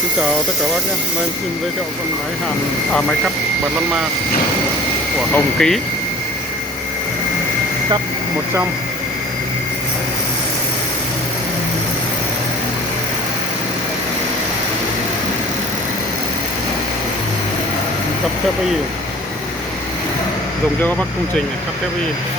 Xin chào tất cả các bác nhé. Hôm nay em xin giới thiệu con máy máy cắt bật lăn ma của Hồng Ký. Cắt 100. Cắt thép y. Dùng cho các bác công trình này, cắt thép y.